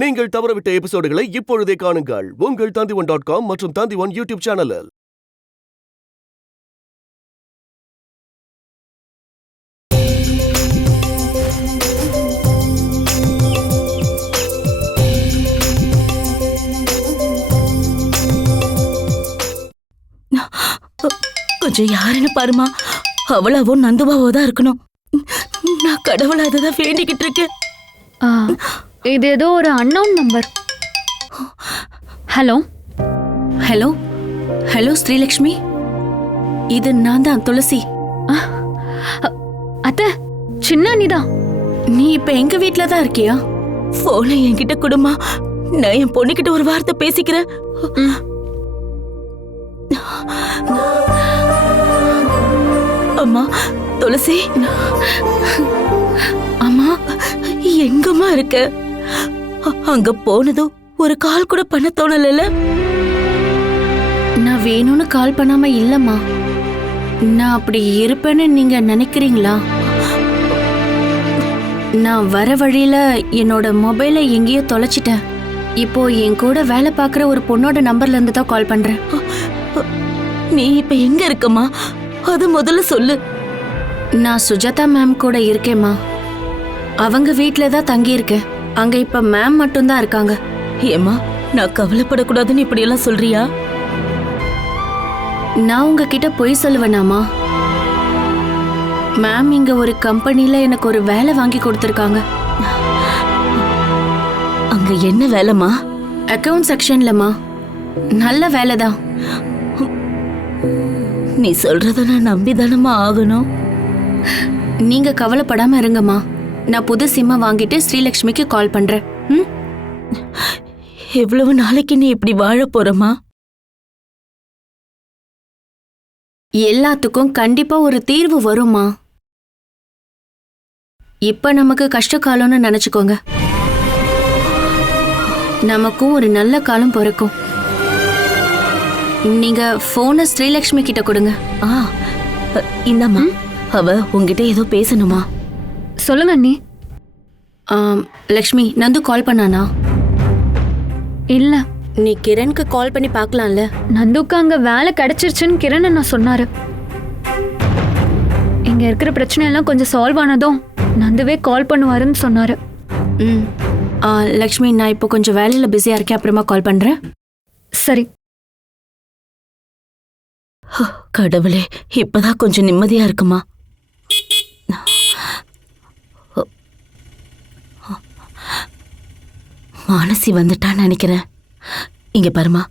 நீங்கள் தவறவிட்ட எபிசோடுகளை இப்பொழுதே காணுங்கள் உங்கள் Tandivan.com மற்றும் Tandivan யூடியூப் சேனலில். கொஞ்சம் யாருன்னு பாருமா. அவளாவோ நந்துவாவோ தான் இருக்கணும். நான் கடவுளை அதுதான் வேண்டிக்கிட்டு இருக்கேன். இது ஏதோ ஒரு unknown number. Hello hello hello Srilakshmi, இது நான் தான் துளசி. அத்தை, சின்ன நீதான். நீ இப்ப எங்க வீட்டுல தான் இருக்கியா? போனை என்கிட்ட கொடுமா, நான் என் பொண்ணுகிட்ட ஒரு வார்த்தை பேசிக்கிறேன். அம்மா துளசி, அம்மா எங்கம்மா இருக்க? அங்க போனதும் ஒரு கால் கூட பண்ண தோணல. நான் வேணும்னு கால் பண்ணாம இல்லம்மா. நான் அப்படி இருப்பேன்னு நீங்க நினைக்கிறீங்களா? நான் வர வழியில என்னோட மொபைலை எங்கேயோ தொலைச்சிட்டேன். இப்போ என் கூட வேலை பார்க்குற ஒரு பொண்ணோட நம்பர்ல இருந்து தான் கால் பண்றேன். நீ இப்ப எங்க இருக்கம்மா, அது முதல்ல சொல்லு. நான் சுஜாதா மேம் கூட இருக்கேம்மா. அவங்க வீட்டுல தான் தங்கி இருக்கேன். அங்க இப்ப மேம் மட்டும்தான் இருக்காங்க. ஏம்மா, நான் கவலைப்படக்கூடாதுன்னு இப்படி எல்லாம் சொல்றியா? நான் உங்ககிட்ட பொய் சொல்லுவேனாமா? மேம் இங்க ஒரு கம்பெனில எனக்கு ஒரு வேலை வாங்கி கொடுத்துருக்காங்க. அங்க என்ன வேலைமா? அக்கவுண்ட் செக்ஷன்லமா. நல்ல வேலைதான். நீ சொல்றத நான் நம்பிதானமா ஆகணும். நீங்க கவலைப்படாம இருங்கம்மா. நான் புது சிம்ம வாங்கிட்டு ஸ்ரீலக்ஷ்மிக்கு கால் பண்றேன். எவ்வளவு நாளைக்கு நீ இப்படி வாழ போறமா? எல்லாத்துக்கும் கண்டிப்பா ஒரு தீர்வு வருமா. இப்ப நமக்கு கஷ்ட காலம்னு நினைச்சுக்கோங்க. நமக்கும் ஒரு நல்ல காலம் பிறக்கும். நீங்க போனை ஸ்ரீலக்ஷ்மி கிட்ட கொடுங்க. இந்தம்மா, அவ உங்ககிட்ட ஏதோ பேசணுமா? சொல்லுங்க அண்ணி. லக்ஷ்மி, நந்து கால் பண்ணானா? இல்ல. நீ கிரணுக்கு கால் பண்ணி பார்க்கலாம்ல. நந்துக்கு அங்க வேலை கிடைச்சிருச்சுன்னு கிரண் நான் சொன்னாரு. இங்க இருக்கிற பிரச்சனை எல்லாம் கொஞ்சம் சால்வ் ஆனதும் நந்துவே கால் பண்ணுவாருன்னு சொன்னாரு. லக்ஷ்மி, நான் இப்போ கொஞ்சம் வேலையில பிஸியா இருக்கேன், அப்புறமா கால் பண்றேன். சரி. கடவுளே, இப்பதான் கொஞ்சம் நிம்மதியா இருக்குமா. மானசி வந்துட்டான்னு நினைக்கிறேன். இங்க பாருமா,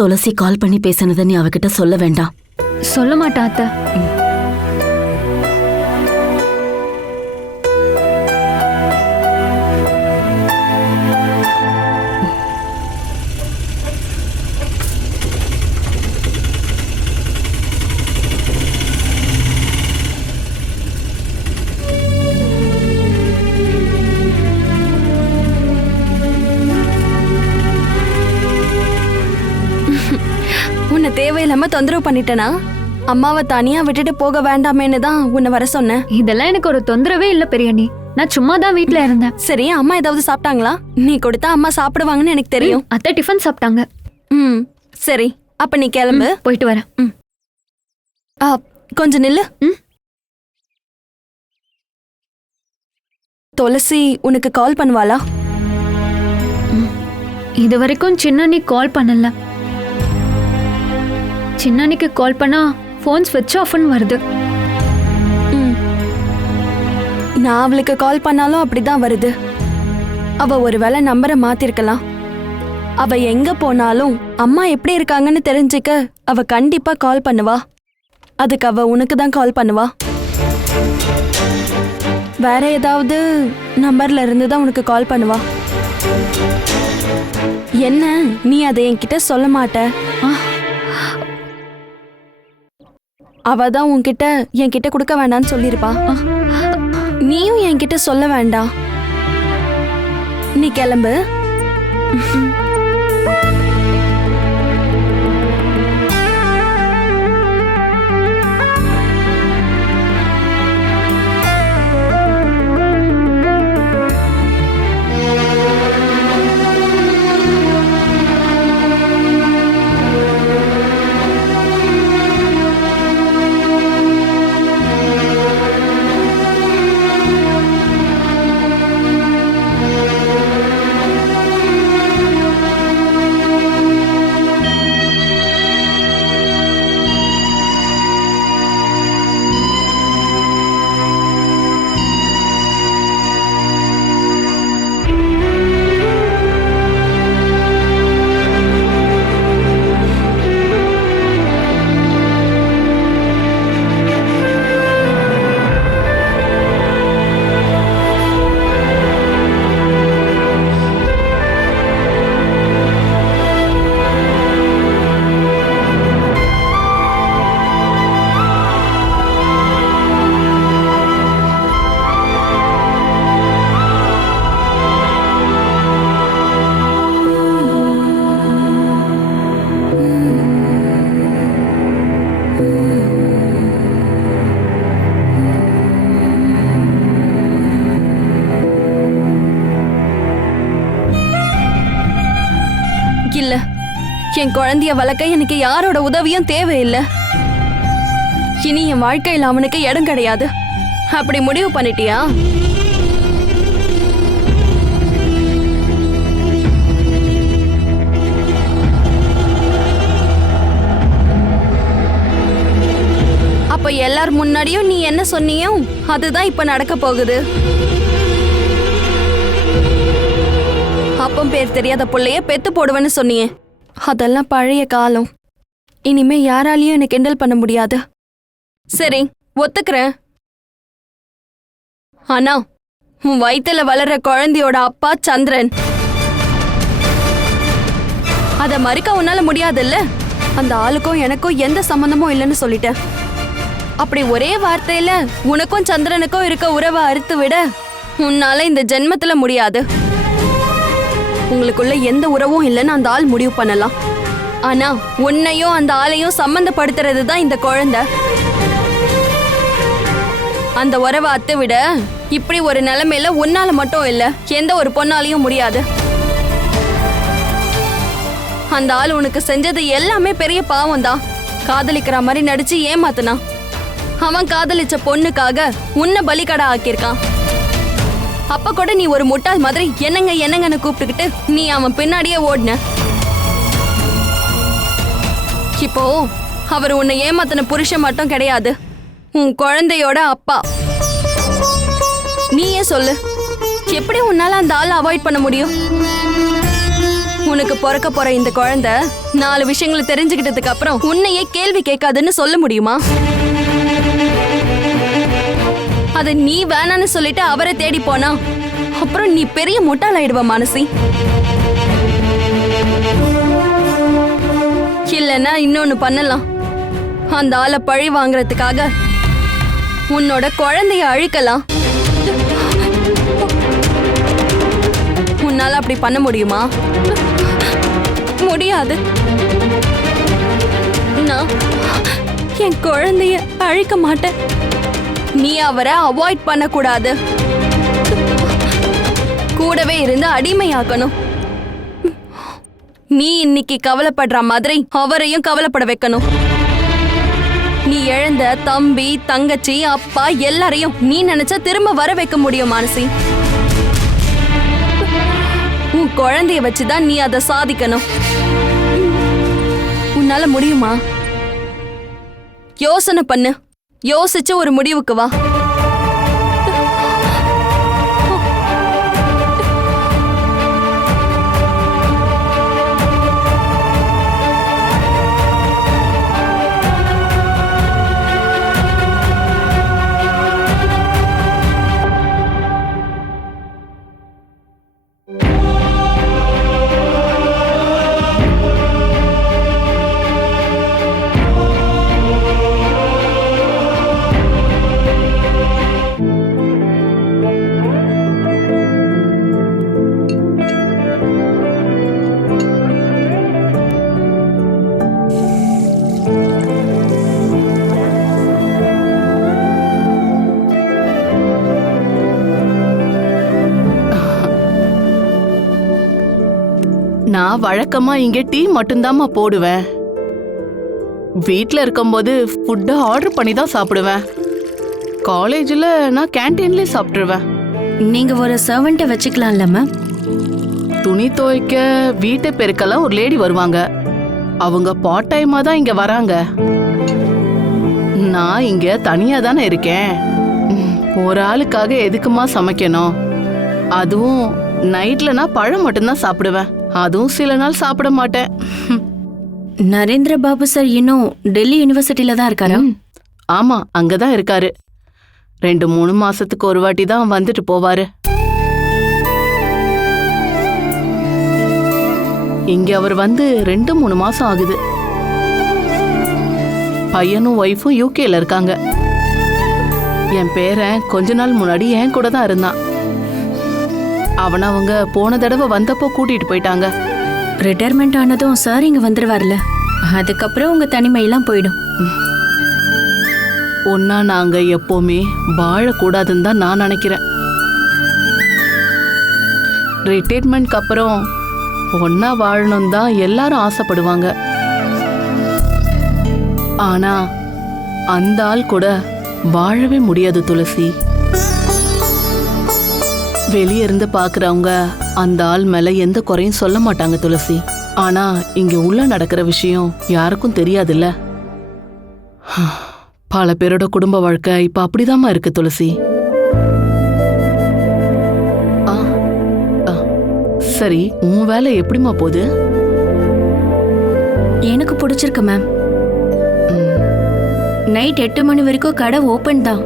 துளசி கால் பண்ணி பேசினதை நீ அவகிட்ட சொல்ல வேண்டாம். சொல்ல மாட்டா அத்தை. உன்னை தேவையில்லாம தொந்தரவு பண்ணிட்டேனா? அம்மாவை தனியா விட்டுட்டு போக வேண்டாமேன்னு தான் உன்னை வர சொன்னேன். இதெல்லாம் எனக்கு ஒரு தொந்தரவே இல்ல பெரியண்ணி. நான் சும்மா தான் வீட்டுல இருந்தேன். சரி, அம்மா ஏதாவது சாப்பிட்டாங்களா? நீ கொடுத்தா அம்மா சாப்பிடுவாங்கன்னு எனக்கு தெரியும். அத்தை டிஃபன் சாப்பிட்டாங்க. சரி, அப்ப நீ கிளம்பு. போயிட்டு வரேன். கொஞ்சம் நில்லு. துளசி உனக்கு கால் பண்ணுவாளா? இது வரைக்கும் சின்னண்ணி கால் பண்ணல. சின்னண்ணிக்கு கால் பண்ணா போன் ஸ்விட்ச் ஆஃப்னு வருது. நான் அவளுக்கு கால் பண்ணாலும் அப்படிதான் வருது. அவ ஒருவேளை நம்பரை மாத்திருக்கலாம். அவ எங்க போனாலும் அம்மா எப்படி இருக்காங்கன்னு தெரிஞ்சுக்க அவ கண்டிப்பா கால் பண்ணுவா. அதுக்கு அவ உனக்கு தான் கால் பண்ணுவா. வேற ஏதாவது நம்பர்ல இருந்து தான் உனக்கு கால் பண்ணுவா. என்ன நீ அதை என்கிட்ட சொல்ல மாட்ட? அவ தான் உன்கிட்ட என்கிட்ட கொடுக்க வேண்டாம்னு சொல்லிருப்பா. நீயும் என்கிட்ட சொல்ல வேண்டாம். நீ கிளம்பு. இல்ல, என் குழந்தைய வளர்க்க எனக்கு யாரோட உதவியும் தேவையில்லை. இனி என் வாழ்க்கையில் அவனுக்கு இடம் கிடையாது. அப்படி முடிவு பண்ணிட்டியா? அப்ப எல்லார் முன்னாடியும் நீ என்ன சொன்னியோ அதுதான் இப்ப நடக்க போகுது. அப்பம் பேர் தெரியாத புள்ளைய பெத்து போடுவேன்னு சொன்னியே, அதெல்லாம் பழைய காலம். இனிமே யாராலையும் எனக்கு கிண்டல் பண்ண முடியாது. சரி, ஒத்துக்கிறேன். ஆனா உன் வயித்துல வளர்ற குழந்தையோட அப்பா சந்திரன், அத மறுக்க உன்னால முடியாதுல்ல. அந்த ஆளுக்கும் எனக்கும் எந்த சம்பந்தமும் இல்லைன்னு சொல்லிட்டேன். அப்படி ஒரே வார்த்தையில உனக்கும் சந்திரனுக்கும் இருக்க உறவை அறுத்து விட உன்னால இந்த ஜென்மத்துல முடியாது. உங்களுக்குள்ள எந்த உறவும் இல்லைன்னு அந்த ஆள் முடிவு பண்ணலாம். ஆனா உன்னையும் அந்த ஆளையும் சம்பந்தப்படுத்துறது தான் இந்த குழந்தை. அந்த உறவை அத்து விட இப்படி ஒரு நிலைமையில உன்னால மட்டும் இல்ல, எந்த ஒரு பொண்ணாலையும் முடியாது. அந்த ஆள் உனக்கு செஞ்சது எல்லாமே பெரிய பாவம் தான். காதலிக்கிற மாதிரி நடிச்சு ஏமாத்துனான். அவன் காதலிச்ச பொண்ணுக்காக உன்னை பலிகடா ஆக்கியிருக்கான். அப்ப கூட நீ ஒரு முட்டாள் மாதிரி என்னங்க என்னங்கன்னு கூப்பிட்டுக்கிட்டு நீ அவன் பின்னாடியே ஓடின. இப்போ அவர் உன்னை ஏமாத்தின புருஷன் மட்டும் கிடையாது, உன் குழந்தையோட அப்பா. நீயே சொல்லு, எப்படி உன்னால அந்த ஆளை அவாய்ட் பண்ண முடியும்? உனக்கு பிறக்க போற இந்த குழந்தை 4 விஷயங்களை தெரிஞ்சுக்கிட்டதுக்கு அப்புறம் உன்னையே கேள்வி கேட்காதுன்னு சொல்ல முடியுமா? அத நீ வேணான்னு சொல்லிட்டு அவரை தேடி போனா அப்புறம் நீ பெரிய முட்டாளாயிடுவ மானசி. இல்லைன்னா இன்னொன்னு பண்ணலாம். அந்த ஆளை பழி வாங்குறதுக்காக உன்னோட குழந்தைய அழிக்கலாம். உன்னால அப்படி பண்ண முடியுமா? முடியாது. நான் என் குழந்தைய அழிக்க மாட்டேன். நீ அவரை அவாய்ட் பண்ண கூடாது, கூடவே இருந்து அடிமையாக்கணும். நீ இன்னைக்கு கவலைப்படுற மாதிரி அவரையும் கவலைப்பட வைக்கணும். நீ இழந்த தம்பி, தங்கச்சி, அப்பா எல்லாரையும் நீ நினைச்சா திரும்ப வர வைக்க முடியும் மானசி. உன் குழந்தைய வச்சுதான் நீ அதை சாதிக்கணும். உன்னால முடியுமா? யோசனை பண்ணு, யோசிச்சு ஒரு முடிவுக்கு வா. நான் வழக்கமா இங்க டீ மட்டும்தாம்மா போடுவேன். வீட்ல இருக்கும்போது ஃபுட்டை ஆர்டர் பண்ணி தான் சாப்பிடுவேன். காலேஜில் நான் கேன்டீன்லேயே சாப்பிட்டுருவேன். நீங்க ஒரு சர்வெண்ட்டை வச்சுக்கலாம்ல மேம்? துணி துவைக்க, வீட்டை பெருக்கெல்லாம் ஒரு லேடி வருவாங்க. அவங்க பார்ட் டைமாக தான் இங்கே வராங்க. நான் இங்கே தனியாக தானே இருக்கேன். ஒரு ஆளுக்காக எதுக்குமா சமைக்கணும்? அதுவும் நைட்டில் நான் பழம் மட்டும்தான் சாப்பிடுவேன். அதுவும் சில நாள் சாப்பிட மாட்டேன். நரேந்திர பாபு சார் இன்னும் டெல்லி யூனிவர்சிட்டியில தான் இருக்காரா? ஆமா, அங்கதான் இருக்காரு. 2-3 மாசத்துக்கு ஒரு வாட்டி தான் வந்துட்டு போவாரு. இங்க அவர் வந்து 2-3 மாசம் ஆகுது. பையனும் ஒய்ஃபும் யூகேல இருக்காங்க. என் பேரன் கொஞ்ச நாள் முன்னாடி என் கூட தான் இருந்தான். அவனை அவங்க போன தடவை வந்தப்போ கூட்டிட்டு போயிட்டாங்க. ரிட்டையர்மெண்ட் ஆனதும் சார் இங்க வந்துருவார்ல, அதுக்கப்புறம் உங்க தனிமையெல்லாம் போயிடும். ஒன்னா நாங்க எப்பவுமே வாழக்கூடாதுன்னு தான் நான் நினைக்கிறேன். ரிட்டையர்மெண்ட்க்கு அப்புறம் ஒன்னா வாழணும் தான் எல்லாரும் ஆசைப்படுவாங்க. ஆனா அந்த ஆள் கூட வாழவே முடியாது துளசி. வெளிய இருந்து பாக்குறவங்க அந்த ஆள் மேல எந்த குறையும் சொல்ல மாட்டாங்க துளசி. ஆனா இங்க உள்ள நடக்கிற விஷயம் யாருக்கும் தெரியாதுல்ல. பல பேரோட குடும்ப வாழ்க்கை இப்ப அப்படிதாம்மா இருக்கு துளசி. சரி, உன் வேலை எப்படிமா போகுது? எனக்கு பிடிச்சிருக்கு மேம். நைட் 8 மணி வரைக்கும் கடை ஓபன் தான்.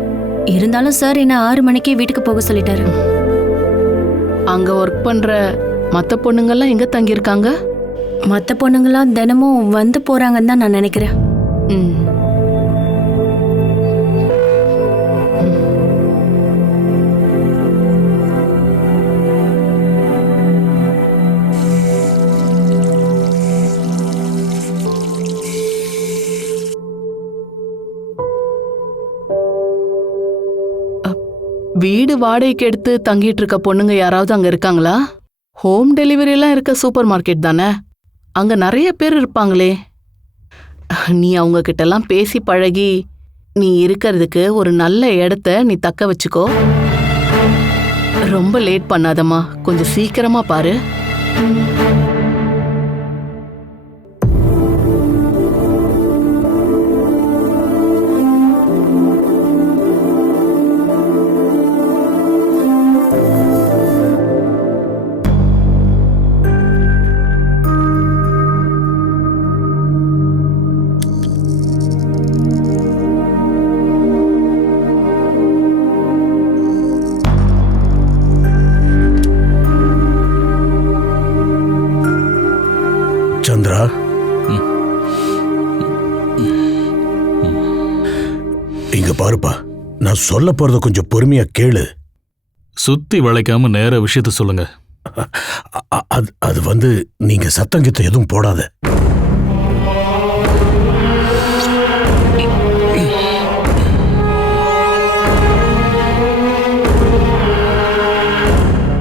இருந்தாலும் சார் என்ன 6 மணிக்கே வீட்டுக்கு போக சொல்லிட்டாரு. அங்க ஒர்க் பண்ற மத்த பொண்ணுங்கெல்லாம் எங்க தங்கியிருக்காங்க? மற்ற பொண்ணுங்களாம் தினமும் வந்து போறாங்கன்னு தான் நான் நினைக்கிறேன். வீடு வாடகைக்கு எடுத்து தங்கிட்டு இருக்க பொண்ணுங்க யாராவது அங்க இருக்காங்களா? ஹோம் டெலிவரி எல்லாம் இருக்க சூப்பர் மார்க்கெட் தானே, அங்க நிறைய பேர் இருப்பாங்களே. நீ அவங்க கிட்ட எல்லாம் பேசி பழகி நீ இருக்கிறதுக்கு ஒரு நல்ல இடத்த நீ தக்க வச்சுக்கோ. ரொம்ப லேட் பண்ணாதம்மா, கொஞ்சம் சீக்கிரமா பாரு. சந்திரா, இங்க பாருப்பா, நான் சொல்ல போறத கொஞ்சம் பொறுமையா கேளு. சுத்தி வளைக்காம நேர விஷயத்த சொல்லுங்க. அது வந்து நீங்க சத்தம் கித்த எதுவும் போடாத.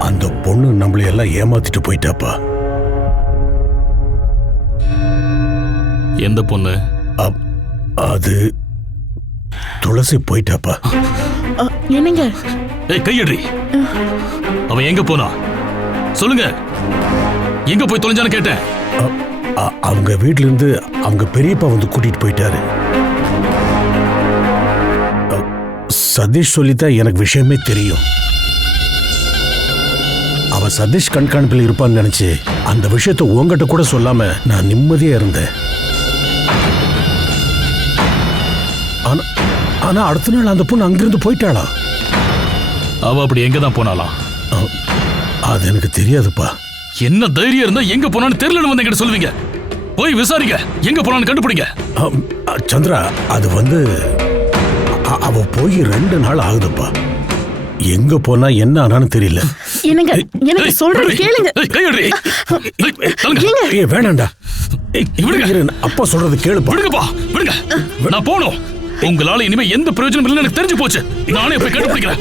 அந்த பொண்ணு நம்மளை எல்லாம் ஏமாத்திட்டு போயிட்டாப்பா. எந்த பொண்ணு? அது துளசி போயிட்டாப்பா. என்னங்க? ஏய் கையடி, அவன் எங்க போனா சொல்லுங்க. எங்க போய் தொலைஞ்சான்னு கேட்டேன். அவங்க வீட்ல இருந்து அவங்க பெரியப்பா வந்து கூட்டிட்டு போயிட்டாரு. சதீஷ் சொல்லித்தான் எனக்கு விஷயமே தெரியும். அவ சதீஷ் கண்காணிப்பில் இருப்பான்னு நினைச்சு அந்த விஷயத்த உங்ககிட்ட கூட சொல்லாம நான் நிம்மதியா இருந்தேன். ஆனா அடுத்த நாள் அந்த பொண்ணு அங்கிருந்து போயிட்டாளா? அவ அப்படி எங்க தான் போனாலாம்? அது எனக்கு தெரியாதுப்பா. என்ன தைரியம் இருந்தா எங்க போனான்னு தெரியலன்னு வந்து என்கிட்ட சொல்லுவீங்க. போய் விசாரிங்க, எங்க போனான்னு கண்டுபிடிங்க. சந்திரா, அது வந்து அவ போய் 2 நாள் ஆகுதுப்பா. எங்க போனா என்ன ஆனான்னு தெரியல. எனக்கு சொல்றது கேளுங்க. வேணாண்டா, அப்பா சொல்றது கேளுப்பா. விடுங்கப்பா, விடுங்க. நான் போணும். உங்களால இனிமே எந்த பிரயோஜனம் இல்லைன்னு எனக்கு தெரிஞ்சு போச்சு. நானே போய் கண்டுபிடிக்கிறேன்.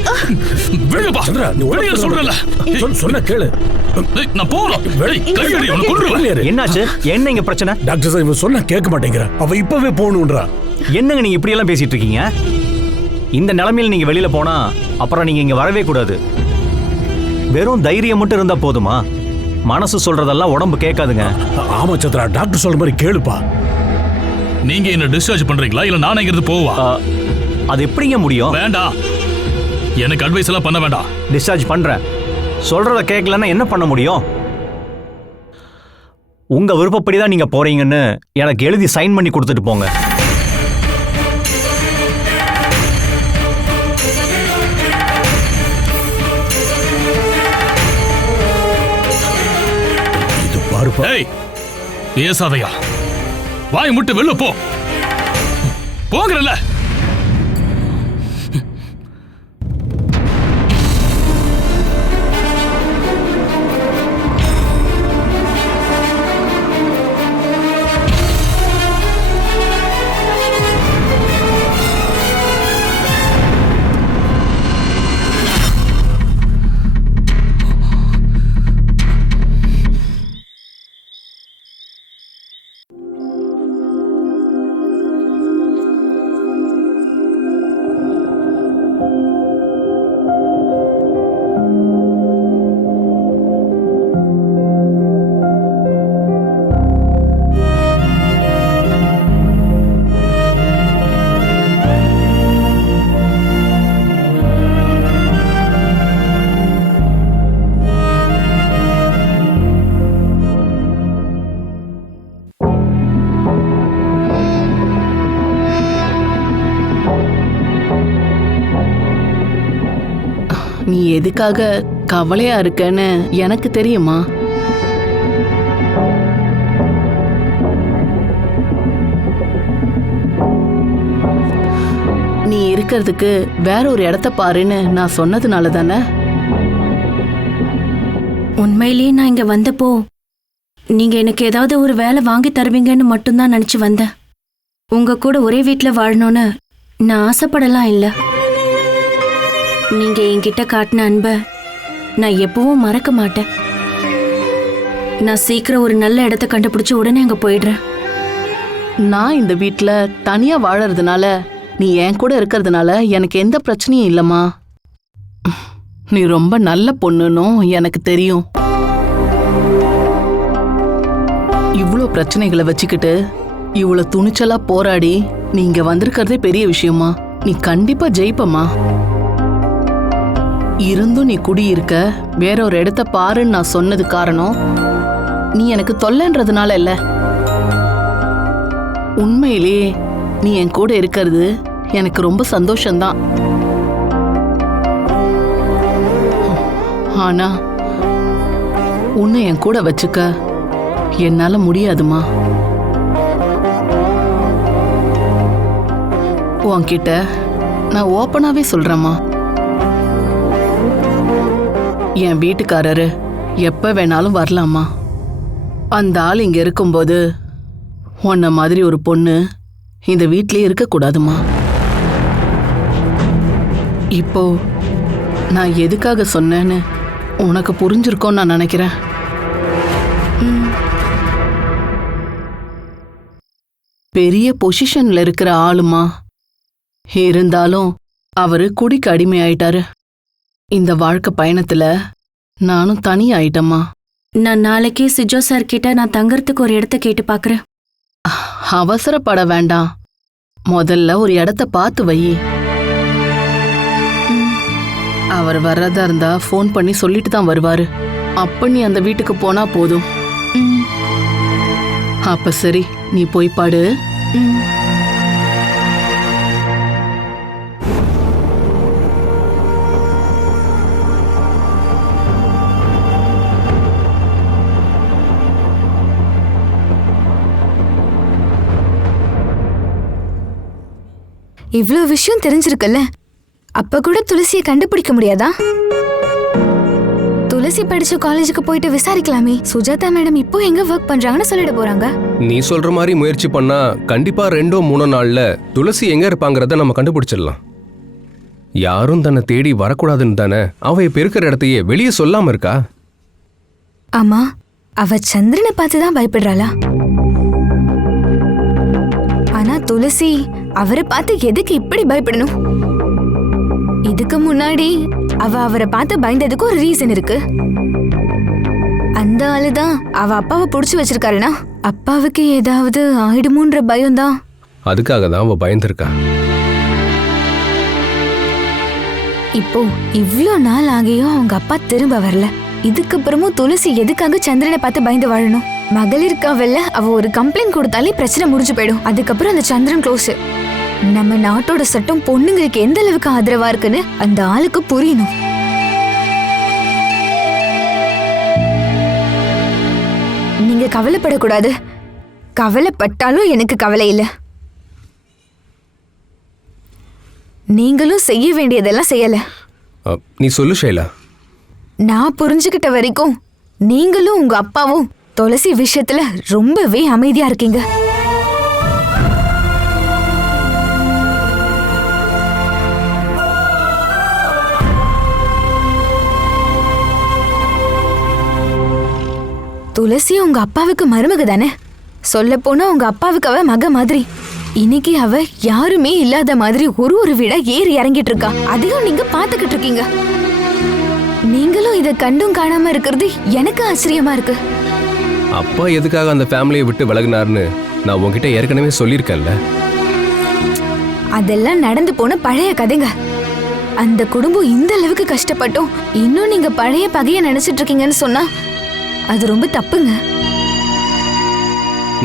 விடுங்கப்பா, விடுங்க சொல்றல. சொன்ன கேளு. நான் போறேன். கையடி, உன்னை கொன்றுவேன். என்னாச்சு? என்ன இங்க பிரச்சனை? டாக்டர் சார், இவன் சொன்னா கேட்க மாட்டேங்கிறா. அவ இப்பவே போகணும்ன்றா. என்னங்க நீங்க இப்படி எல்லாம் பேசிட்டு இருக்கீங்க? இந்த நிலைமையில் நீங்க வெளியில போனா அப்புறம் நீங்க இங்க வரவே கூடாது. வெறும் தைரியம் மட்டும் இருந்தா போதுமா? மனசு சொல்றதெல்லாம் உடம்பு கேட்காதுங்க. ஆமா சந்திரா, டாக்டர் சொல்ற மாதிரி கேளுப்பா. நீங்க என்ன டிஸ்சார்ஜ் பண்றீங்களா இல்ல நானே இங்கிருந்து போவா? அது எப்படிங்க முடியும்? வேண்டாம், எனக்கு அட்வைஸ் எல்லாம் பண்ண வேண்டாம். டிஸ்சார்ஜ் பண்றேன். சொல்றத கேட்கலன்னா என்ன பண்ண முடியும்? உங்க விருப்பப்படிதான் நீங்க போறீங்கன்னு எனக்கு எழுதி சைன் பண்ணி கொடுத்துட்டு போங்க. இது பாருப்பா. ஏய், பேசாதையா, வாய் முட்டு வெளில போ. போங்கறல. எதுக்காக கவலையா இருக்கேன்னு எனக்கு தெரியுமா? நீ இருக்கிறதுக்கு வேற ஒரு இடத்த பாருன்னு நான் சொன்னதுனால தானே. உண்மையிலேயே நான் இங்க வந்தப்போ நீங்க எனக்கு ஏதாவது ஒரு வேலை வாங்கி தருவீங்கன்னு மட்டும்தான் நினைச்சு வந்தேன். உங்க கூட ஒரே வீட்ல வாழணும்னு நான் ஆசைப்படலாம் இல்ல. நீங்க என்கிட்ட காட்டின அன்பை நான் எப்பவும் மறக்க மாட்டேன். நான் சீக்கிரம் ஒரு நல்ல இடத்த கண்டுபிடிச்சு உடனே அங்க போயிடுறேன். நான் இந்த வீட்ல தனியா வாழறதுனால, நீ என் கூட இருக்கிறதுனால எனக்கு எந்த பிரச்சனையும் இல்லம்மா. நீ ரொம்ப நல்ல பொண்ணுன்னும் எனக்கு தெரியும். இவ்ளோ பிரச்சனைகளை வச்சுக்கிட்டு இவ்வளவு துணிச்சலா போராடி நீ இங்க வந்திருக்கிறதே பெரிய விஷயமா. நீ கண்டிப்பா ஜெயிப்பமா. இருந்தும் நீ குடியிருக்க வேற ஒரு இடத்த பாருன்னு நான் சொன்னது காரணம் நீ எனக்கு தொல்லைன்றதுனால இல்ல. உண்மையிலேயே நீ என் கூட இருக்கிறது எனக்கு ரொம்ப சந்தோஷம்தான். ஆனா உன்னை என் கூட வச்சுக்க என்னால முடியாதுமா. உன்கிட்ட நான் ஓப்பனாவே சொல்றேம்மா. என் வீட்டுக்காரரு எப்ப வேணாலும் வரலாமா. அந்த ஆள் இங்க இருக்கும்போது உன்ன மாதிரி ஒரு பொண்ணு இந்த வீட்லயே இருக்கக்கூடாதுமா. இப்போ நான் எதுக்காக சொன்னேன்னு உனக்கு புரிஞ்சிருக்கோன்னு நான் நினைக்கிறேன். பெரிய பொசிஷன்ல இருக்கிற ஆளுமா. இருந்தாலும் அவரு குடிக்கு அடிமையாயிட்டாரு. இந்த வாழ்க்கை பயணத்துல நானும் தனி ஆயிட்டம்மா. நான் நாளைக்கே சிஜோ சார் கிட்ட நான் தங்கறதுக்கு ஒரு இடத்த கேட்டு பாக்குறேன். அவசரப்பட வேண்டாம். முதல்ல ஒரு இடத்த பார்த்து வை. அவர் வர்றதா இருந்தா ஃபோன் பண்ணி சொல்லிட்டு தான் வருவாரு. அப்ப நீ அந்த வீட்டுக்கு போனா போதும். அப்ப சரி, நீ போய் பாடு. இவ்ளோ விஷயம் தெரிஞ்சிருக்குல்ல, அப்ப கூட துளசியை கண்டுபிடிக்க முடியாதா? துளசி படிச்ச காலேஜுக்கு போயிட்டு விசாரிக்கலாமே. சுஜாதா மேடம் இப்போ எங்க ஒர்க் பண்றாங்கன்னு சொல்லிட போறாங்க. நீ சொல்ற மாதிரி முயற்சி பண்ணா கண்டிப்பா 2-3 நாள்ல துளசி எங்க இருப்பாங்கறத நம்ம கண்டுபிடிச்சிடலாம். யாரும் தன்னை தேடி வரக்கூடாதுன்னு தானே அவ இப்ப இருக்கிற இடத்தையே வெளியே சொல்லாம இருக்கா. ஆமா, அவ சந்திரனை பார்த்துதான் பயப்படுறாளா? ஆனா துளசி அவரை பார்த்து எதுக்கு இப்படி பயப்படணும்? இதுக்கு முன்னாடி அவ அவரை பார்த்து பயந்ததுக்கு ஒரு ரீசன் இருக்கு. அந்த ஆளுதான் அவ அப்பாவை புடிச்சு வச்சிருக்காருனா அப்பாவுக்கு ஏதாவது ஆயிடுமோன்ற பயம்தான். அதுக்காக தான் அவ பயந்துருக்கா. இப்போ இவ்ளோ நாள் ஆகியும் அவங்க அப்பா திரும்ப வரல. இதுக்கப்புறமும் துளசி எதுக்காக சந்திரனை பார்த்து பயந்து வாழணும்? மகளிர் காவல்ல அவ ஒரு கம்ப்ளைண்ட் கொடுத்தாலே பிரச்சனை முடிஞ்சு போயிடும். அதுக்கப்புறம் அந்த சந்திரன் க்ளோஸ். நம்ம நாட்டோட சட்டம் பொண்ணுங்களுக்கு எந்த அளவுக்கு ஆதரவா இருக்குன்னு அந்த ஆளுக்கு புரியணும். நீங்க கவலைப்படக்கூடாது. கவலைப்பட்டாலும் எனக்கு கவலை இல்லை. நீங்களும் செய்ய வேண்டியதெல்லாம் செய்யல. நீ சொல்லு ஷைலா. நான் புரிஞ்சுக்கிட்ட வரைக்கும் நீங்களும் உங்க அப்பாவும் துளசி விஷயத்துல ரொம்பவே அமைதியா இருக்கீங்க. துளசி உங்க அப்பாவுக்கு மருமக தானே. சொல்ல போனா உங்க அப்பாவுக்கு அவ மக மாதிரி. இன்னைக்கு அவ யாருமே இல்லாத மாதிரி ஒரு வீடா ஏறி இறங்கிட்டு இருக்கா. அதையும் நீங்க பாத்துக்கிட்டு இருக்கீங்க. நீங்களும் இத கண்டும் காணாம இருக்கிறது எனக்கு ஆச்சரியமா இருக்கு. அப்பா எதுக்காக அந்த ஃபேமிலியை விட்டு விலகினார்னு நான் உன்கிட்ட ஏற்கனவே சொல்லியிருக்கேன்ல. அதெல்லாம் நடந்து போன பழைய கதைங்க. அந்த குடும்பம் இந்த அளவுக்கு கஷ்டப்பட்டோம் இன்னும் நீங்க பழைய பகைய நினைச்சிட்டு இருக்கீங்கன்னு சொன்னா அது ரொம்ப தப்புங்க.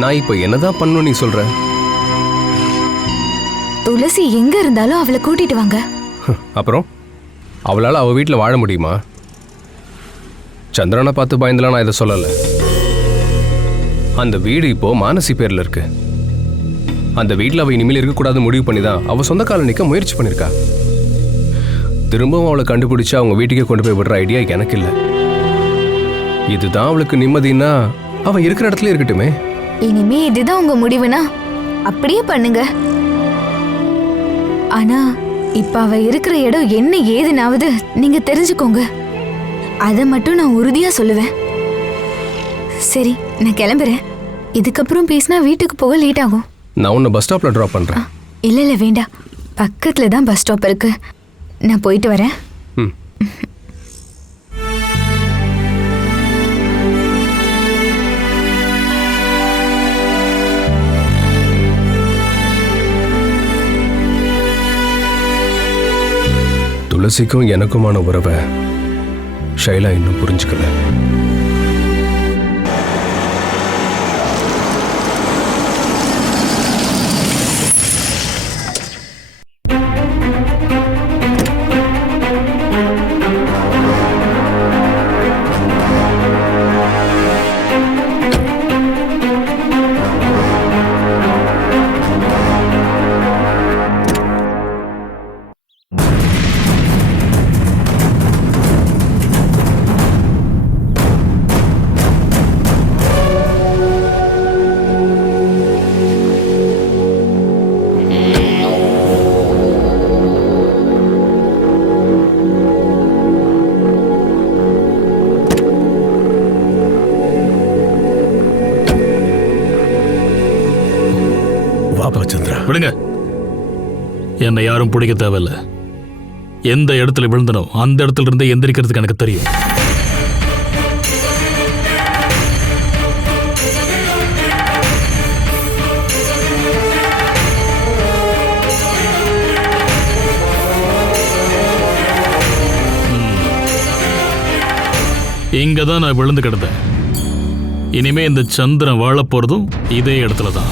நான் இப்ப என்னதான் பண்ணணும் நீ சொல்ற? துளசி எங்க இருந்தாலும் அவளை கூட்டிட்டு வாங்க. அப்புறம் அவளால் அவள் வீட்டில் வாழ முடியுமா? சந்திரனை பார்த்து பயந்துலாம் நான் இதை சொல்லலை. அந்த வீடு இப்போ மானசி பேரில் இருக்கு. அந்த வீட்டில் அவள் இனிமேல் இருக்கக்கூடாது முடிவு பண்ணி தான் அவள் சொந்த கால நிற்க முயற்சி பண்ணியிருக்கா. திரும்பவும் அவளை கண்டுபிடிச்சு அவங்க வீட்டுக்கே கொண்டு போய் விடுற ஐடியா எனக்கு இல்லை. இதுதான் அவளுக்கு நிம்மதினா அவள் இருக்கிற இடத்துல இருக்கட்டுமே. இனிமே இதுதான் உங்க முடிவுனா அப்படியே பண்ணுங்க. ஆனா இப்ப அவ இருக்கிற இடம் என்ன ஏதுனாவது நீங்க தெரிஞ்சுக்கோங்க. அதை மட்டும் நான் உறுதியா சொல்லுவேன். சரி, நான் கிளம்புறேன். இதுக்கப்புறம் பேசினா வீட்டுக்கு போக லேட் ஆகும். நான் உன்னை பஸ் ஸ்டாப்ல ட்ராப் பண்றேன். இல்ல வேண்டாம், பக்கத்துல தான் பஸ் ஸ்டாப் இருக்கு. நான் போயிட்டு வரேன். துளசிக்கும் எனக்குமான உறவை ஷைலா இன்னும் புரிஞ்சுக்கல. விடுங்க, என்னை யாரும் பிடிக்க தேவையில்ல. எந்த இடத்துல விழுந்தனோ அந்த இடத்துல இருந்தே எந்திரிக்கிறதுக்கு எனக்கு தெரியும். இங்கதான் நான் விழுந்து கிடந்தேன். இனிமே இந்த சந்திரன் வாழ போறதும் இதே இடத்துல தான்.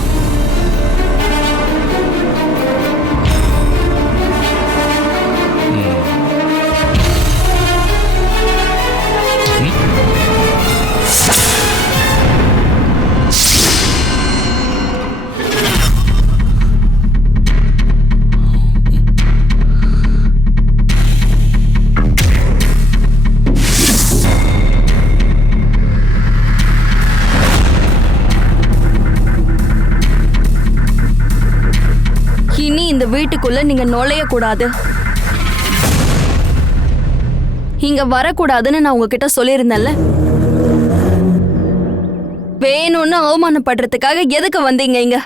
இனி இந்த வீட்டுக்குள்ள நீங்க நுழைய கூடாது. இங்க வரக்கூடாதுன்னு நான் உங்ககிட்ட சொல்லியிருந்தேன்ல. வேணும்னு அவமானப்படுறதுக்காக எதுக்கு வந்தீங்க இங்க?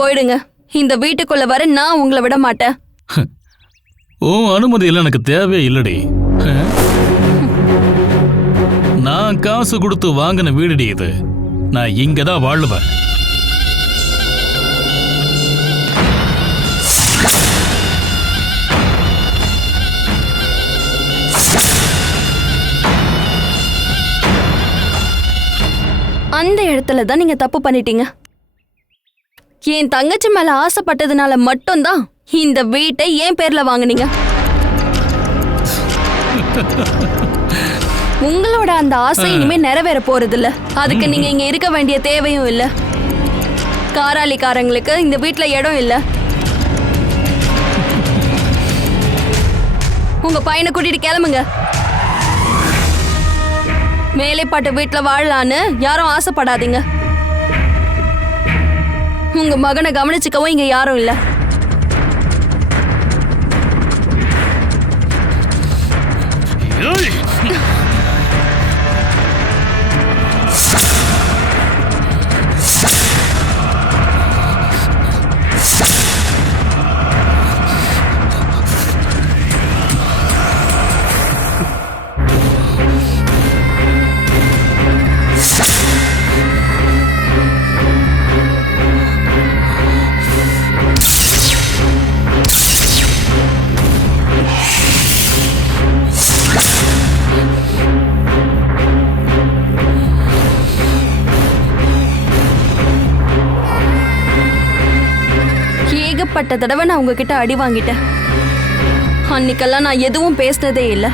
போயிடுங்க. இந்த வீட்டுக்குள்ள வர நான் உங்களை விட மாட்டேன். ஓ, அனுமதி எல்லாம் எனக்கு தேவையே இல்லடி. நான் காசு கொடுத்து வாங்கின வீடுடி இது. நான் இங்கதான் வாழுவேன். அந்த இடத்துல தான் நீங்க தப்பு பண்ணிட்டீங்க. என் தங்கச்சி மேல ஆசைப்பட்டதுனால மட்டும்தான் இந்த வீட்டை என் பேர்ல வாங்குனீங்க. உங்களோட அந்த ஆசை இனிமே நிறைவேற போறது இல்ல. அதுக்கு நீங்க இங்க இருக்க வேண்டிய தேவையும் இல்ல. காராளிக்காரங்களுக்கு இந்த வீட்டுல இடம் இல்ல. உங்க பையனை கூட்டிட்டு கிளம்புங்க. மேலைப்பாட்டு வீட்டுல வாழலான்னு யாரும் ஆசைப்படாதீங்க. உங்க மகனை கவனிச்சுக்கவும் இங்க யாரும் இல்ல. ஏகப்பட்ட தடவை நான் உங்ககிட்ட அடி வாங்கிட்டேன். அன்னைக்கெல்லாம் நான் எதுவும் பேசினதே இல்லை.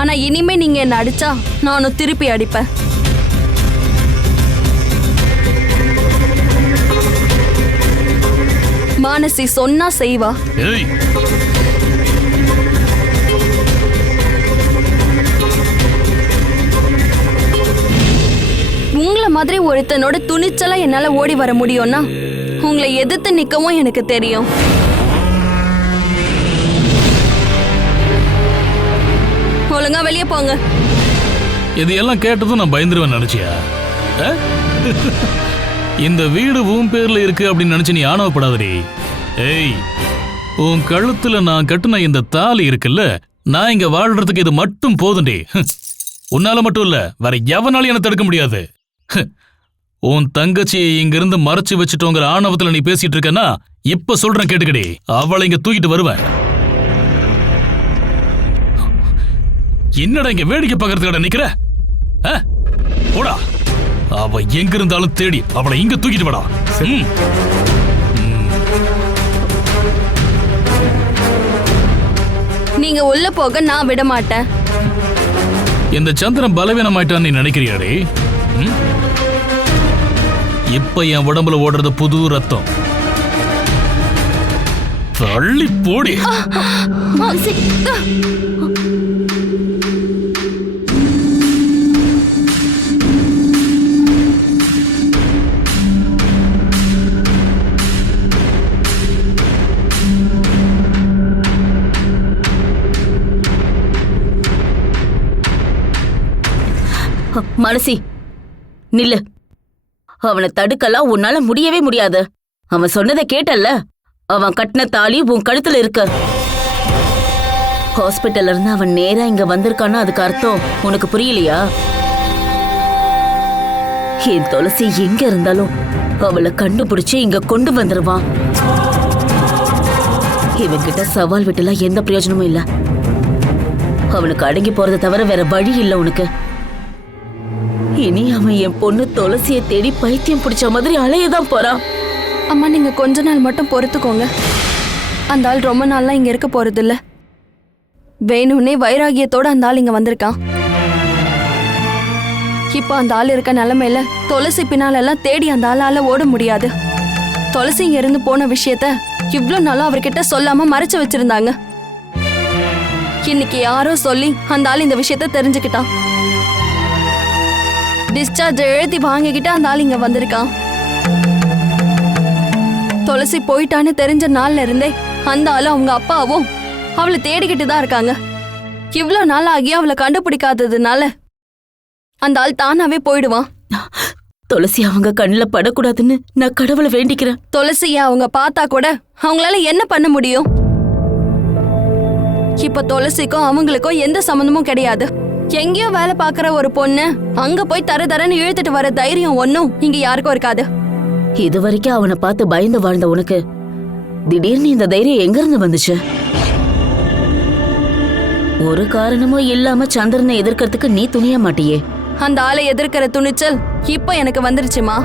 ஆனா இனிமே நீங்க என்ன அடிச்சா நானும் திருப்பி அடிப்பேன். மானசி சொன்னா செய்வா. ஏய், உங்களை மாதிரி ஒருத்தனோட துணிச்சலா என்னால ஓடி வர முடியும்னா உங்களை எதிர்த்து நிக்கவும் எனக்கு தெரியும். ஒழுங்கா வெளியே போங்க. இது எல்லாம் கேட்டதும் நான் பயந்துருவேன் நினைச்சியா? இந்த வீடு உன் பேர்ல இருக்கு அப்படின்னு நினைச்சு நீ ஆணவப்படாதடி. ஏய், உன் கழுத்துல நான் கட்டுன இந்த தாலி இருக்குல்ல, நான் இங்க வாழ்றதுக்கு இது மட்டும் போதும்டி. உன்னால மட்டும் இல்ல, வேற எவனாலும் என்ன தடுக்க முடியாது. உன் தங்கச்சியை இங்க இருந்து மறைச்சு வச்சுட்டோங்கிற ஆணவத்துல நீ பேசிட்டு இருக்கன்னா இப்ப சொல்றேன் கேட்டுக்கடி. அவளை இங்க தூக்கிட்டு வருவேன். என்னடா இங்க வேடிக்கை பார்க்கறதுக்கட நிக்கிற? போடா, அவ எங்க இருந்தாலும் தேடி அவளை இங்க தூக்கிட்டு வாடா. நீங்க உள்ள போக நான் விட மாட்டேன். இந்த சந்திரன் பலவீனமாயிட்டான்னு நீ நினைக்கிறியாடே? இப்ப என் உடம்புல ஓடுறது புது ரத்தம். தள்ளி போடி. மனசி நில்லு. அவனை தடுக்கலாம் உன்னால முடியவே முடியாது. அவன் சொன்னதை கேட்டல்ல, அவன் கட்டின தாலி உன் கழுத்துல இருக்கு. ஹாஸ்பிட்டல்ல இருந்து அவன் நேரா இங்க வந்திருக்கான்னா அதுக்கு அர்த்தம் உனக்கு புரியலையா? என் துளசி எங்க இருந்தாலும் அவளை கண்டுபிடிச்சு இங்க கொண்டு வந்துருவான். இவன்கிட்ட சவால் விட்டுலாம் எந்த பிரயோஜனமும் இல்ல. அவனுக்கு அடங்கி போறதை தவிர வேற வழி இல்ல உனக்கு. இனி அவன் என் பொண்ணு துளசியை தேடி பைத்தியம் பிடிச்ச மாதிரி அலையதான் போறான். அம்மா, நீங்க கொஞ்ச நாள் மட்டும் பொறுத்துக்கோங்க. அந்த ஆள் ரொம்ப நாள்லாம் இங்க இருக்க போறது இல்ல. வேணும்னே வைராகியத்தோட அந்த ஆள் இங்க வந்திருக்கான். இப்ப அந்த ஆள் இருக்க நிலைமையில துளசி பின்னால எல்லாம் தேடி அந்த ஆளால ஓட முடியாது. துளசி இங்க இருந்து போன விஷயத்த இவ்ளோ நாளும் அவர்கிட்ட சொல்லாம மறைச்சு வச்சிருந்தாங்க. இன்னைக்கு யாரோ சொல்லி அந்த ஆள் இந்த விஷயத்த தெரிஞ்சுக்கிட்டான். டிஸ்சார்ஜ் எழுதி வாங்கிக்கிட்டு அந்த ஆள் இங்க வந்திருக்கான். துளசி போயிட்டான்னு தெரிஞ்ச நாள்ல இருந்தே அந்த ஆளு அவங்க அப்பாவும் அவளை தேடிக்கிட்டு தான் இருக்காங்க. இவ்ளோ நாள் ஆகி அவளை கண்டுபிடிக்காததுனால அந்த ஆள் தானாவே போயிடுவான். துளசி அவங்க கண்ணுல படக்கூடாதுன்னு நான் கடவுளை வேண்டிக்கிறேன். துளசிய அவங்க பார்த்தா கூட அவங்களால என்ன பண்ண முடியும்? இப்ப துளசிக்கும் அவங்களுக்கும் எந்த சம்பந்தமும் கிடையாது. எங்கேயோ வேலை பாக்குற ஒரு பொண்ணு அங்க போய் தரன்னு இழுத்துட்டு வர தைரியம் ஒன்னும் இங்க யாருக்கும் இருக்காது. இது வரைக்கும் அவனை பார்த்து பயந்து வாழ்ந்த உனக்கு திடீர்னு இந்த தைரியம் எங்க இருந்து வந்துச்சு? ஒரு காரணமும் இல்லாம சந்திரனை எதிர்க்கிறதுக்கு நீ துணிய மாட்டியே. அந்த ஆளை எதிர்க்கிற துணிச்சல் இப்ப எனக்கு வந்துருச்சுமா.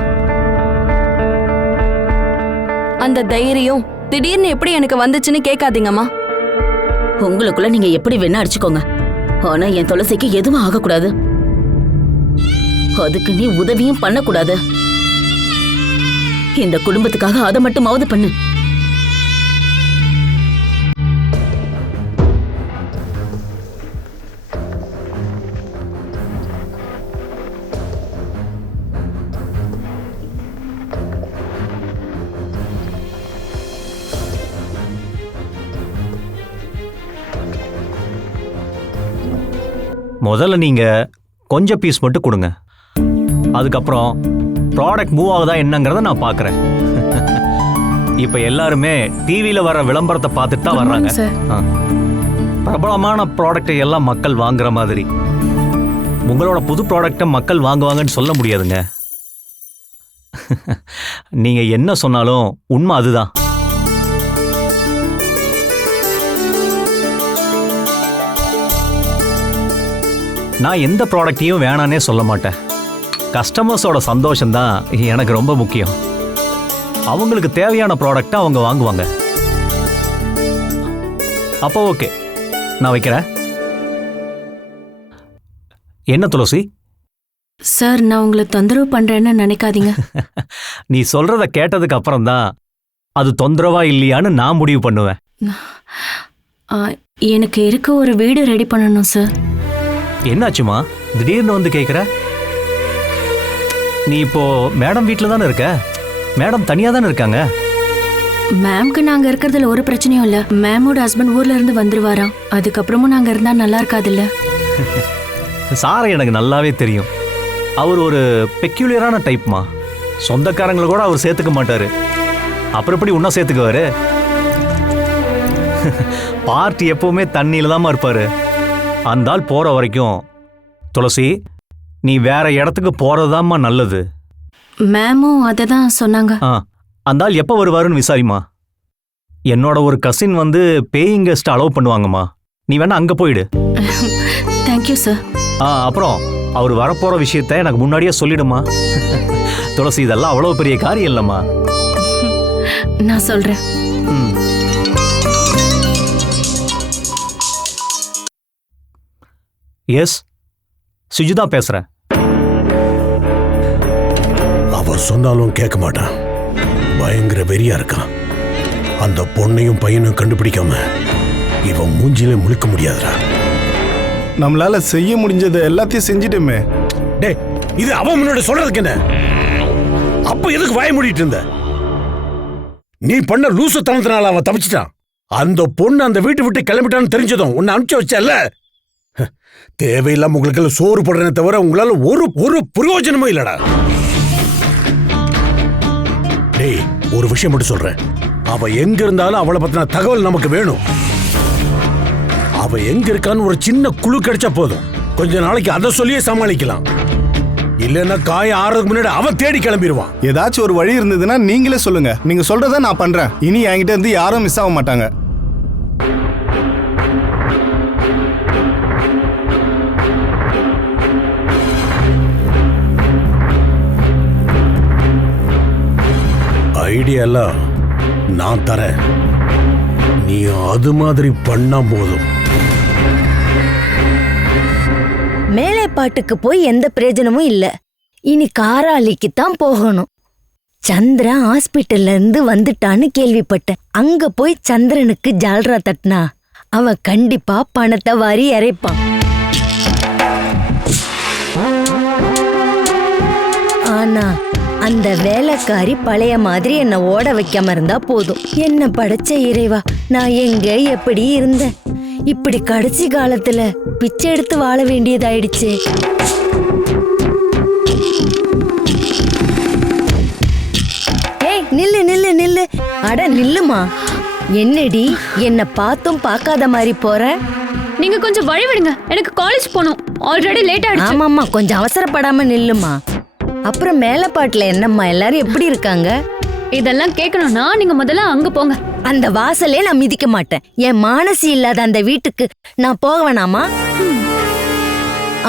அந்த தைரியம் திடீர்னு எப்படி எனக்கு வந்துச்சுன்னு கேட்காதீங்கம்மா. உங்களுக்குள்ள நீங்க எப்படி வேணா அடிச்சுக்கோங்க. ஆனா என் துளசிக்கு எதுவும் ஆகக்கூடாது. அதுக்கு நீ உதவியும் பண்ணக்கூடாது. இந்த குடும்பத்துக்காக அதை மட்டுமாவது பண்ணு. முதல்ல நீங்க கொஞ்சம் பீஸ் மட்டும் கொடுங்க. அதுக்கப்புறம் ப்ராடக்ட் மூவ் ஆகுதா என்னங்கிறத நான் பார்க்குறேன். இப்போ எல்லாருமே டிவியில் வர விளம்பரத்தை பார்த்துட்டு தான் வர்றாங்க. பிரபலமான ப்ராடக்டை எல்லாம் மக்கள் வாங்குற மாதிரி உங்களோட புது ப்ராடக்டை மக்கள் வாங்குவாங்கன்னு சொல்ல முடியாதுங்க. நீங்கள் என்ன சொன்னாலும் உண்மை அதுதான். நான் எந்த ப்ராடக்டையும் வேணானே சொல்ல மாட்டேன். கஸ்டமர்ஸோட சந்தோஷம்தான் எனக்கு ரொம்ப முக்கியம். அவங்களுக்கு தேவையான ப்ராடக்ட்டை அவங்க வாங்குவாங்க. அப்போ ஓகே, நான் வைக்கிறேன். என்ன துளசி? சார், நான் உங்களை தொந்தரவு பண்றேன்னு நினைக்காதீங்க. நீ சொல்றத கேட்டதுக்கு அப்புறம் தான் அது தொந்தரவா இல்லையான்னு நான் முடிவு பண்ணுவேன். எனக்கு இருக்க ஒரு வீடு ரெடி பண்ணணும் சார். என்னாச்சுமா திடீர்னு வந்து கேட்குற? நீ இப்போ மேடம் வீட்டில் தானே இருக்க? மேடம் தனியாக தானே இருக்காங்க? மேம்க்கு நாங்க இருக்கிறதுல ஒரு பிரச்சனையும் இல்ல. மேமோட ஹஸ்பண்ட் ஊர்ல இருந்து வந்துருவாராம். அதுக்கப்புறமும் நாங்க இருந்தா நல்லா இருக்காதுல்ல. சாரை எனக்கு நல்லாவே தெரியும். அவர் ஒரு பெக்யூலியரான டைப்மா. சொந்தக்காரங்களை கூட அவர் சேர்த்துக்க மாட்டாரு. அப்புறம் எப்படி உன்ன சேர்த்துக்குவாரு? பார்ட்டி எப்பவுமே தண்ணியில தான்மா இருப்பாரு. அந்த ஆள் போற வரைக்கும் துளசி நீ வேற இடத்துக்கு போறதுதாம்மா நல்லது. மேமும் அதை தான் சொன்னாங்க. அந்த ஆள் எப்போ வருவாருன்னு விசாரிமா. என்னோட ஒரு கசின் வந்து பேயிங் கெஸ்ட் அலோவ் பண்ணுவாங்கம்மா. நீ வேணா அங்க போயிடு. Thank you sir. அப்புறம் அவர் வரப்போற விஷயத்த எனக்கு முன்னாடியே சொல்லிடுமா. துளசி, இதெல்லாம் அவ்வளவு பெரிய காரியம் இல்லம்மா. நான் சொல்றேன். எஸ், சுஜிதா பேசுறேன். அவ சொன்னாலும் கேட்க மாட்டான். பயங்கர வெறியா இருக்கான். அந்த பொண்ணையும் பையனும் கண்டுபிடிக்காம இவன் மூஞ்சிலே முழிக்க முடியாதுடா. நம்மளால செய்ய முடிஞ்சது எல்லாத்தையும் செஞ்சிட்டோமே. டேய், இது அவன் முன்னாடி சொல்றதுக்கு என்ன? அப்ப எதுக்கு வாய மூடிட்டு இருந்த? நீ பண்ண லூசுத்தனத்தினால அவன் தப்பிச்சிட்டான். அந்த பொண்ணு அந்த வீட்டு விட்டு கிளம்பிட்டான்னு தெரிஞ்சதும் உன்னை அனுப்பிச்சு வச்சல. தேவையில்லாம உங்களுக்கு சோறு போடுறேனே தவிர உங்களால ஒரு பிரயோஜனமும் இல்லடா. டேய், ஒரு விஷயம் மட்டும் சொல்றேன். அவ எங்க இருந்தாலும் அவளை பத்தின தகவல் நமக்கு வேணும். அவ எங்க இருக்கான்னு ஒரு சின்ன குழு கிடைச்சா போதும். கொஞ்ச நாளைக்கு அதை சொல்லியே சமாளிக்கலாம். இல்லன்னா காய ஆறதுக்கு முன்னாடி அவ தேடி கிளம்பிடுவான். ஏதாச்சும் ஒரு வழி இருந்ததுன்னா நீங்களே சொல்லுங்க. நீங்க சொல்றத நான் பண்றேன். இனி என்கிட்ட இருந்து யாரும் மிஸ் ஆக மாட்டாங்க. ஐடியா எல்லாம் நான் தரேன். நீ அது மாதிரி பண்ணா போதும். மேலைப்பாட்டுக்கு போய் எந்த பிரயோஜனமும் இல்ல. இனி காராளிக்கு தான் போகணும். சந்திரன் ஹாஸ்பிட்டல்ல இருந்து வந்துட்டான்னு கேள்விப்பட்டேன். அங்க போய் சந்திரனுக்கு ஜால்ரா தட்டினா அவன் கண்டிப்பா பணத்தை வாரி இறைப்பான். ஆனா அந்த வேலைக்காரி பழைய மாதிரி என்ன ஓட வைக்காம இருந்தா போதும். என்ன படைச்ச இறைவா, நான் எங்க எப்படி இருந்தேன்? இப்படி கடைசி காலத்துல பிச்சை எடுத்து வாழ வேண்டியதாயிடுச்சு. ஏய், நில்லு நில்லு நில்லு. அட நில்லுமா. என்னடி என்ன பார்த்தும் பார்க்காத மாதிரி போற? நீங்க கொஞ்சம் வழி விடுங்க, எனக்கு காலேஜ் போகணும். ஆல்ரெடி லேட் ஆயிடுச்சு. ஆமாம்மா, கொஞ்சம் அவசரப்படாம நில்லுமா. அப்புறம் மேலப்பாட்டுல என்னம்மா, எல்லாரும் எப்படி இருக்காங்க? இதெல்லாம் கேட்கணும்னா நீங்க முதல்ல அங்க போங்க. அந்த வாசலே நான் மிதிக்க மாட்டேன். என் மானசி இல்லாத அந்த வீட்டுக்கு நான் போக வேணாமா?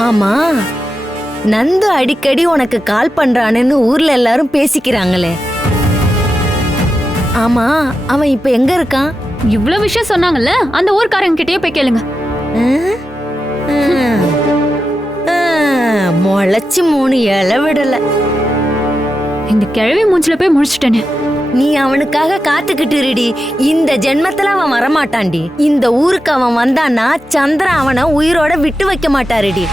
ஆமா, நந்து அடிக்கடி உனக்கு கால் பண்றான்னு ஊர்ல எல்லாரும் பேசிக்கிறாங்களே. ஆமா, அவன் இப்ப எங்க இருக்கான்? இவ்வளவு விஷயம் சொன்னாங்கல்ல, அந்த ஊர்க்காரங்க கிட்டயே போய் கேளுங்க. முளைச்சு 3 இலை விடல. இந்த கிழவி மூஞ்சில போய் முடிச்சிட்டேனே. நீ அவனுக்காக காத்துக்கிட்டு இருடி. இந்த ஜென்மத்துல அவன் வரமாட்டான்டி. இந்த ஊருக்கு அவன் வந்தான்னா சந்திரன் அவனை உயிரோட விட்டு வைக்க மாட்டாருடி.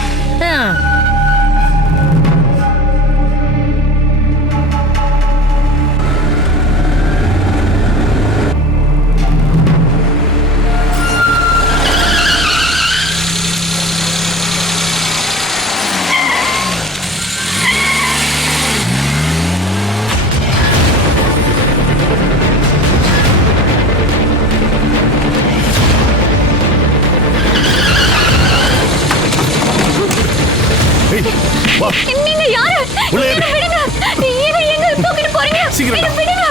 நீங்க யாரு? விடுங்க. இவ எங்க தூக்கிட்டு போறீங்க? சீக்கிரம் விடுங்க.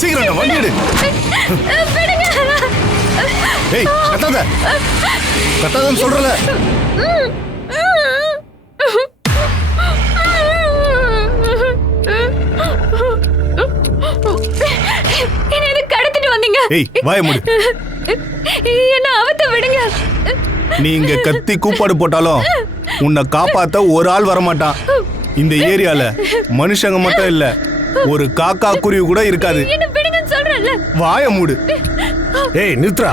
சீக்கிரம் வண்டி எடு. விடுங்க. ஏய், கத்தாதன்னு சொல்றல. ஏய் வாய மூடு. என்ன அவத்த விடுங்க. நீ இங்க கத்தி கூப்பாடு போட்டாலும் உன்னை காப்பாத்த ஒரு ஆள் வரமாட்டான். இந்த ஏரியால மனுஷங்க மட்டும் இல்ல, ஒரு காக்கா குருவி கூட இருக்காது. என்ன விடுங்கன்னு சொல்றேன்ல. வாய மூடு. ஏய் நித்ரா,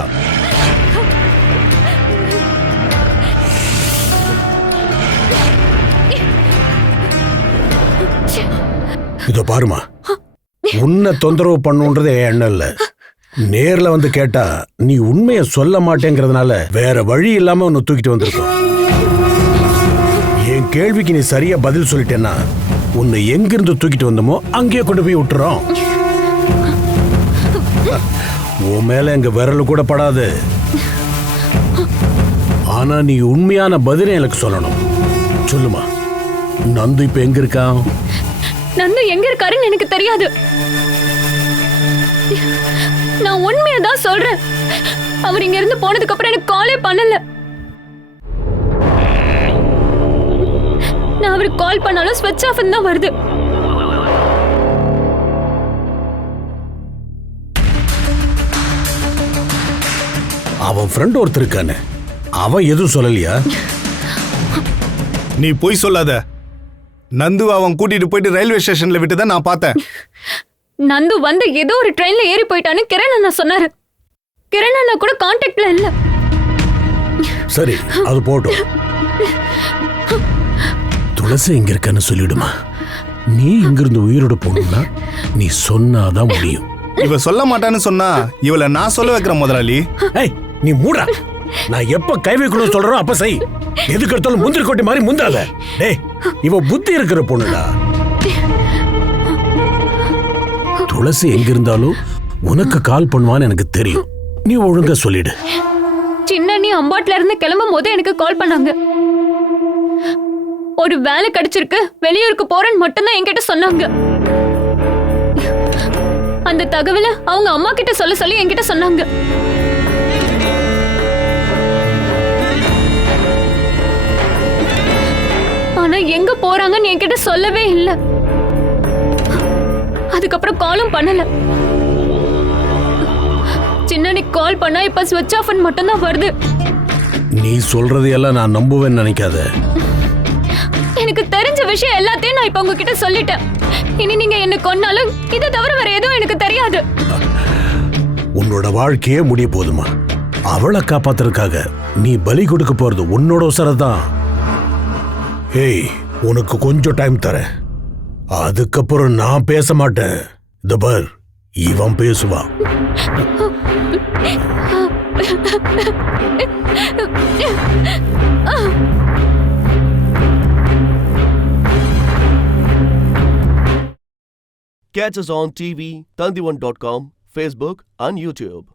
இதோ பாருமா, உன்னை தொந்தரவு பண்ணுன்றது என் எண்ணம் இல்ல. நேர்ல வந்து கேட்டா நீ உண்மையை சொல்ல மாட்டேங்கிறதுனால வேற வழி இல்லாம உன்னை தூக்கிட்டு வந்திருக்கோம். என் கேள்விக்கு நீ சரியா பதில் சொல்லிட்டேன்னா உன்னை எங்கிருந்து தூக்கிட்டு வந்தோமோ அங்கேயே கொண்டு போய் விட்டுறோம். உன் மேல எங்க விரல் கூட படாது. ஆனா நீ உண்மையான பதிலை எனக்கு சொல்லணும். சொல்லுமா, நந்து இப்ப எங்க இருக்கான்? நந்து எங்க இருக்காருன்னு எனக்கு தெரியாது. நான் உண்மையதான் சொல்றேன். அவர் இங்க இருந்து போனதுக்கு அப்புறம் எனக்கு காலே பண்ணல. நான் அவருக்கு கால் பண்ணாலும் ஸ்விட்ச் ஆஃப் தான் வருது. அவன் ஃப்ரெண்ட் ஒருத்தர் இருக்கானே, அவன் எதுவும் சொல்லலையா? நீ போய் சொல்லாத. நந்து அவன் கூட்டிட்டு போயிட்டு ரயில்வே ஸ்டேஷன்ல விட்டுதான் நான் பார்த்தேன். நந்து வந்து ஏதோ ஒரு ட்ரெயின்ல ஏறி போயிட்டான்னு கிரண் அண்ணா சொன்னாரு. கிரண் அண்ணா கூட கான்டாக்ட்ல இல்ல. சரி, அது போட்டும். துளசி எங்க இருக்கான்னு சொல்லிடுமா. நீ இங்கிருந்து உயிரோட போகணும்னா நீ சொன்னாதான் முடியும். இவ சொல்ல மாட்டான்னு சொன்னா இவளை நான் சொல்ல வைக்கிறேன் முதலாளி. ஏய் நீ மூடா. நான் எப்ப கை வைக்கணும்னு சொல்றோம் அப்ப செய். எதுக்கு எடுத்தாலும் முந்திரி கொட்டி மாதிரி முந்தாத. டேய், இவ புத்தி இருக்கிற பொண்ணுடா. துளசி எங்க இருந்தாலும் உனக்கு கால் பண்ணுவான்னு எனக்கு தெரியும். நீ ஒழுங்கா சொல்லிடு. சின்னண்ணி அம்பாட்ல இருந்து கிளம்பும் போது எனக்கு கால் பண்ணாங்க. ஒரு வேலை கிடைச்சிருக்கு, வெளியூருக்கு போறேன்னு மட்டும்தான் என்கிட்ட சொன்னாங்க. அந்த தகவலை அவங்க அம்மா கிட்ட சொல்ல சொல்லி என்கிட்ட சொன்னாங்க. ஆனா எங்க போறாங்கன்னு என்கிட்ட சொல்லவே இல்லை. அதுக்கப்புறம் காலும் பண்ணல. சின்னனி கால் பண்ணா இப்ப ஸ்விட்ச் ஆஃப் மட்டும்தான் வருது. நீ சொல்றது எல்லாம் நான் நம்புவேன்னு நினைக்காத. எனக்கு தெரிஞ்ச விஷயம் எல்லாத்தையும் நான் இப்ப உங்ககிட்ட சொல்லிட்டேன். இனி நீங்க என்ன கொன்னாலும் இதை தவிர வேற எதுவும் எனக்கு தெரியாது. உன்னோட வாழ்க்கையே முடிய போதுமா? அவளை காப்பாத்துறதுக்காக நீ பலி கொடுக்க போறது உன்னோட உசரதான். ஏய், உனக்கு கொஞ்சம் டைம் தரேன். அதுக்கப்புறம் நான் பேச மாட்டேன். இந்த பார், இவன் பேசுவான். Catch us on TV, Tandivan.com, Facebook and YouTube.